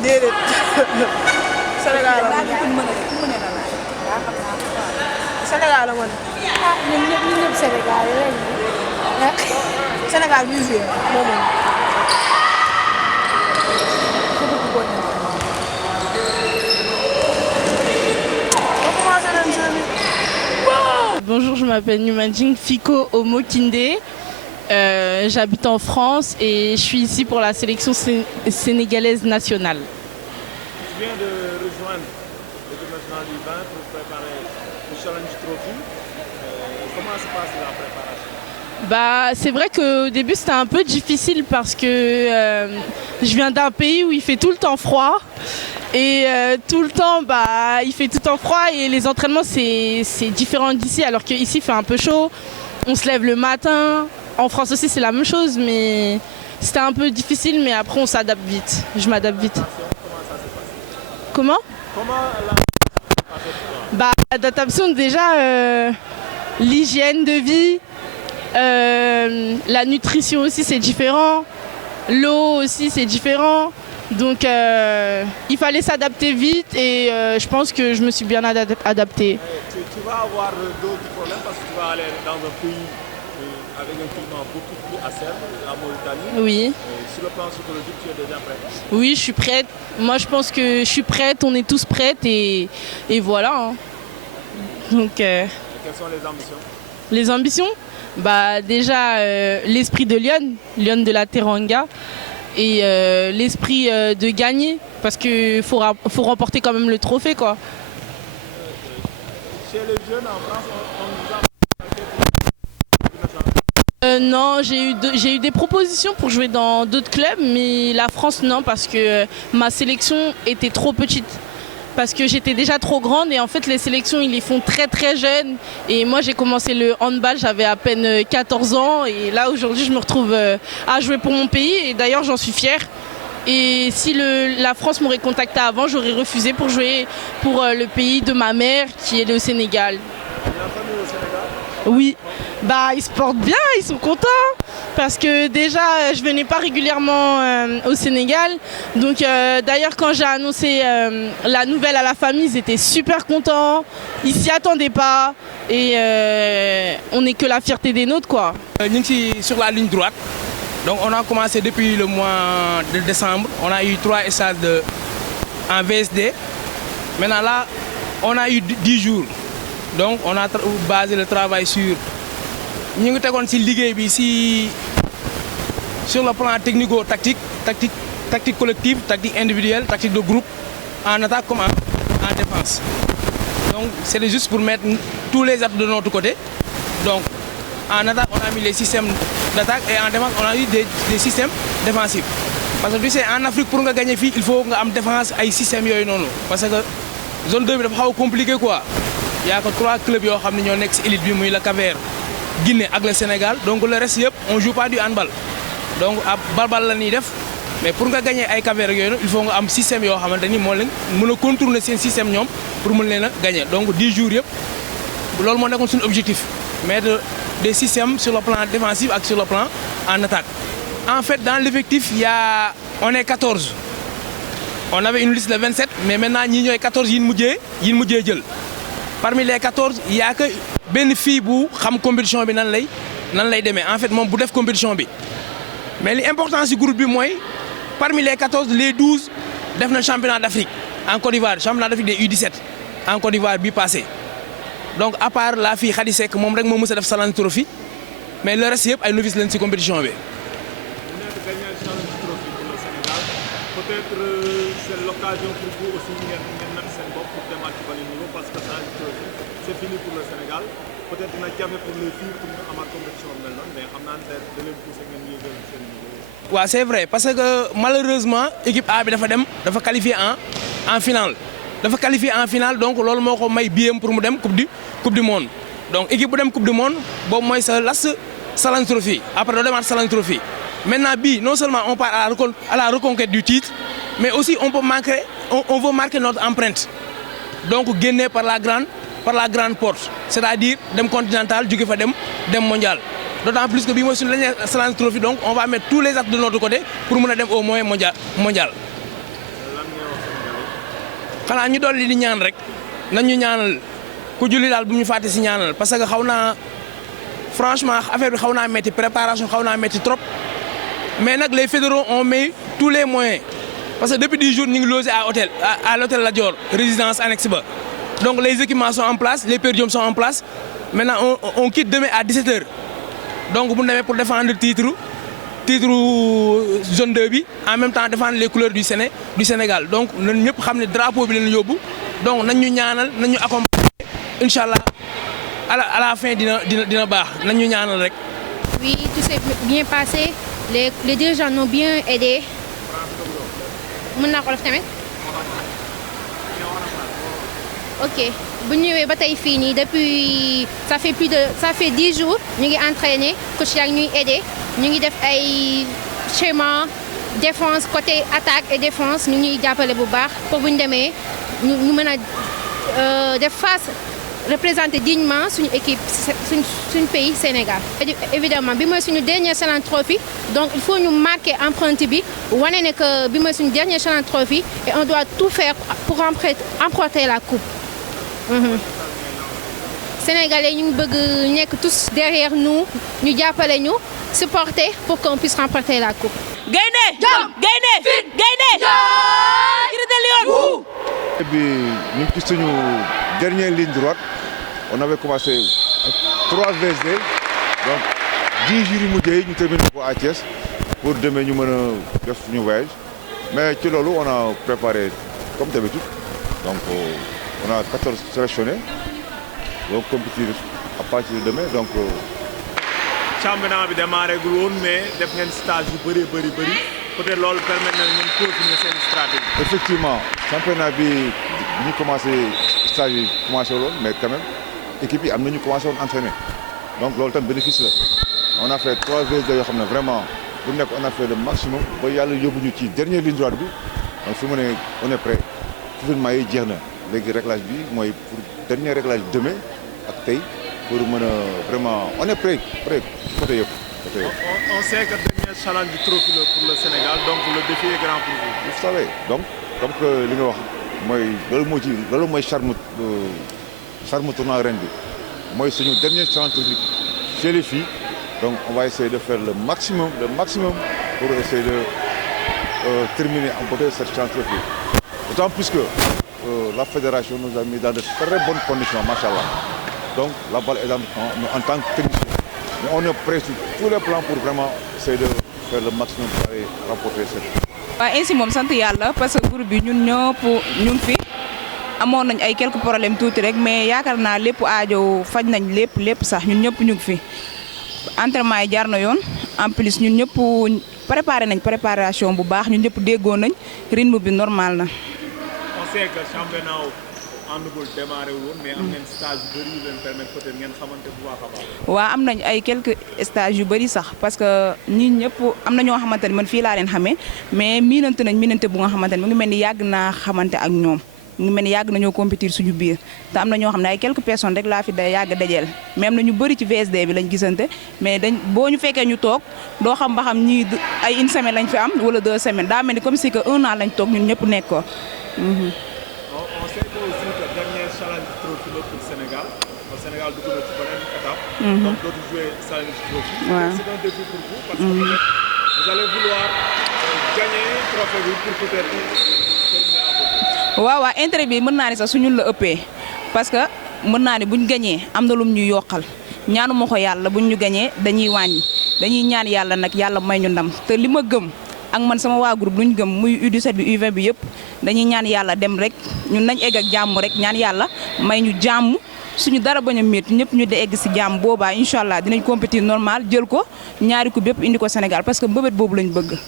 déedéet. Sénégal la Sénégal la mën. ah ñun ñëpp Sénégal lañ. Sénégal bi joué moo mën. Bonjour, je m'appelle Numanjing Fiko Omo Kinde. J'habite en France et je suis ici pour la sélection sénégalaise nationale. Tu viens de rejoindre l'équipe nationale du 20 pour préparer le Challenge Trophy. Comment se passe la préparation? C'est vrai qu'au début c'était un peu difficile parce que je viens d'un pays où il fait tout le temps froid. Et tout le temps, il fait tout le temps froid et les entraînements c'est différent d'ici alors qu'ici il fait un peu chaud. On se lève le matin. En France aussi c'est la même chose mais c'était un peu difficile mais après on s'adapte vite. Je m'adapte vite. Comment? L'adaptation déjà l'hygiène de vie, la nutrition aussi c'est différent, l'eau aussi c'est différent. Donc il fallait s'adapter vite et je pense que je me suis bien adaptée. Tu vas avoir d'autres problèmes parce que tu vas aller dans un pays avec un climat beaucoup plus acide, la Mauritanie. Oui. Sur le plan psychologique, tu es déjà prête? Oui, je suis prête. Moi je pense que je suis prête, on est tous prêtes et voilà. Hein. Donc, quelles sont les ambitions? Les ambitions? Déjà l'esprit de Lyon de la Teranga. Et l'esprit de gagner parce qu'il faut remporter quand même le trophée quoi. Chez les jeunes en France, on nous a non, j'ai eu des propositions pour jouer dans d'autres clubs mais la France non parce que ma sélection était trop petite. Parce que j'étais déjà trop grande et en fait les sélections ils les font très très jeunes et moi j'ai commencé le handball, j'avais à peine 14 ans et là aujourd'hui je me retrouve à jouer pour mon pays et d'ailleurs j'en suis fière. Et si la France m'aurait contacté avant, j'aurais refusé pour jouer pour le pays de ma mère qui est le Sénégal. la famille au Sénégal? Oui, ils se portent bien, ils sont contents parce que déjà je venais pas régulièrement au Sénégal. Donc d'ailleurs quand j'ai annoncé la nouvelle à la famille, ils étaient super contents, ils s'y attendaient pas et on n'est que la fierté des nôtres quoi. Nous sommes sur la ligne droite. Donc on a commencé depuis le mois de décembre, on a eu 3 stages en VSD. Maintenant là, on a eu 10 jours. Donc on a basé le travail sur nous avons sur le plan technico-tactique, tactique collective, tactique individuelle, tactique de groupe, en attaque comme en défense. Donc c'est juste pour mettre tous les atouts de notre côté. Donc en attaque on a mis les systèmes d'attaque et en défense on a eu des systèmes défensifs. Parce que tu sais en Afrique pour gagner il faut avoir une défense et un système. Parce que zone 2 est compliqué quoi. Il y a que 3 clubs qui sont next élite, le Cap-Vert, Guinée et le Sénégal. Donc le reste, on ne joue pas du handball. Donc à balbal mais pour gagner avec Cap-Vert, il faut un système qui peut contourner ce système pour gagner. Donc 10 jours, c'est un objectif. Mettre des systèmes sur le plan défensif et sur le plan en attaque. En fait, dans l'effectif, on est 14. On avait une liste de 27, mais maintenant, il y a 14 qui sont. Parmi les 14, il n'y a que une fille qui a une compétition. En fait, mon bout compétition. Mais l'important du groupe, parmi les 14, les 12 ont le championnat d'Afrique en Côte d'Ivoire, le championnat d'Afrique des U17 en Côte d'Ivoire, passé. Donc, à part la fille Khadisek, je suis fait Challenge Trophy, mais le reste, il y a une novice dans cette compétition. Vous venez de gagner le Challenge Trophy pour le Sénégal. Peut-être c'est l'occasion pour vous aussi de mettre cette boîte pour démarquer le niveau parce que c'est fini pour le Sénégal. Peut-être qu'il y a jamais pour les filles pour la compétition, mais je vais pousser le niveau. Oui, c'est vrai, parce que malheureusement, l'équipe A a qualifié en finale. Il a qualifié en finale, donc c'est ce qui bien pour la Coupe du Monde. Donc l'équipe de la Coupe du Monde, c'est la Challenge Trophy. Après, on demande Challenge Trophy. Maintenant, non seulement on part à la reconquête du titre, mais aussi on veut marquer notre empreinte. Donc gagner par la grande porte, c'est-à-dire dem continental, du dem mondial. D'autant plus que sur le Challenge Trophy, donc on va mettre tous les actes de notre côté pour aller au moins mondial. xanaa ñu dolli di ñaan rek nañ ñu ñaanal ku julli daal bu ñu fàtte si ñaanal parce que xaw naa franchement affaire bi xaw naa métti préparation xaw naa métti trop mais nag les fédéraux ont mis tous les moyens parce que depuis 10 jours ñu ngi logé à l'hôtel Lat Dior résidence annexe ba donc les équipements sont en place les per diem sont en place maintenant on quitte demain à 17h donc bu ñu demee pour défendre titre zone 2 bi en même temps défendre les couleurs du Sénégal donc nañ ñëpp xam ne drapeau bi leen yóbbu donc nañ ñu ñaanal nañ ñu accompagner incha allah à la fin dina baax nañ ñu ñaanal rek. Oui, tout s'est bien passé les dirigeants nous ont bien aidés. mën naa ko def tamit. ok bu ñu ñëwee ba tey fii nii depuis ça fait 10 jours ñu ngi entraîné coach yaa ngi ñuy aidé ñu ngi def ay schéma défense côté attaque et défense ñu ñuy jàppale bu baax pour bu ñu demee ñu mën a def face représenter dignement suñu équipe suñu pays Sénégal. évidemment bi mooy suñu dernier Challenge Trophy donc il faut ñu marquer empreinte bi wane ne que bi mooy suñu dernier Challenge Trophy et on doit tout faire pour emporter la coupe. Sénégalais ñu ngi bëgg nekk tous derrière nous ñu jàppale ñu supporter pour qu'on puisse remporter la coupe. Gaynde jom gaynde fit gaynde Cri de Lion. Et puis ñu ngi ci suñu dernière ligne droite on avait commencé ak 3 VSD donc 10 jours yu mujj yi ñu terminé ko à Thiès pour demain ñu mën a def suñu voyage mais ci loolu on a préparé comme d'habitude donc on a 14 sélectionnés donc compétir à partir de demain donc. championnat bi démarré gul woon mais def ngeen stage yu bëri peut-être loolu permettre na ngeen continuer seen stratégie. effectivement championnat bi ñu commencé stage yi commencé woon mais quand même équipe yi am na ñu commencé woon entraîner donc loolu tam bénéfice la on a fait 3 VSD yoo xam ne vraiment bu nekk on a fait le maximum ba yàlla yóbbu ñu ci dernière ligne droite bi donc fi mu ne on est prêt événement yi jeex na léegi réglage bi mooy pour dernier réglage demain ak tey pour mën a vraiment on est prêt côté yëpp. on sait que dernier Challenge Trophy pour le Sénégal donc le défi est grand pour vous. vous savez donc comme que li nga wax mooy loolu mooy charme tournoi ren bi mooy suñu dernier Challenge Trophy chez les filles donc on va essayer de faire le maximum pour essayer de terminer en beauté cette Challenge Trophy d'autant plus que la fédération nous a mis dans de très bonnes conditions machallah donc la balle est en tant que technicien mais on est prêt sur tous les plans pour vraiment essayer de faire le maximum pour aller remporter cette. waaw ainsi moom sant yàlla parce que groupe bi ñun ñëpp ñu ngi fi amoon nañ ay quelques problèmes tuuti rek mais yaakaar naa lépp aajo faj nañ lépp sax ñun ñëpp ñu ngi fi entraînement yi jaar na yoon en plus ñun ñëpp préparé nañ préparation bu baax ñun ñëpp déggoon nañ rythme bi normal na. on sait que championnat handball démarré woon mais am ngeen stage yu bëri yu leen permettre peut-être ngeen xamante bu baax a baax. waaw am nañ ay quelques stages yu bëri sax parce que ñi ñëpp am na ñoo xamante ne man fii laa leen xamee mais miinante bu nga xamante ne mu ngi mel ni yàgg naa xamante ak ñoom mu ngi mel ni yàgg nañoo compétir suñu biir te am na ñoo xam ne ay quelques personnes rek laa fi yàgg dajeel mais am na ñu bëri ci VSD bi lañ gisante mais boo ñu fekkee ñu toog doo xam ba xam ñii ay une semaine lañ fi am wala 2 semaines daa mel ni comme si que 1 an lañ toog ñun ñëpp nekk ko. on sait que aussi que dernier Challenge Trophy la pour Sénégal au Sénégal dugg na ci beneen étape. donc dootu jouer Challenge Trophy. waaw c'est un défi pour vous parce que vous allez vouloir gagner trophée bi pour peut-être terminer en beauté. waaw intérêt bi mën naa ne sax su ñun la ëppee parce que mën naa ne buñ gañee am na lum ñu yokkal ñaanu ma ko yàlla buñ ñu gañee dañuy wàññi dañuy ñaan yàlla nag yàlla may ñu ndam te li ma gëm. ak man sama waa groupe lu ñu gëm muy U17 bi U20 bi yëpp dañuy ñaan yàlla dem rek ñun nañ egg ak jàmm rek ñaan yàlla may ñu jàmm suñu dara bañ a métti ñëpp ñu de egg si jàmm boobaa incha allah dinañ compétir normal jël ko ñaari coupe yëpp indi ko Sénégal parce que mbëbët boobu lañ bëgg.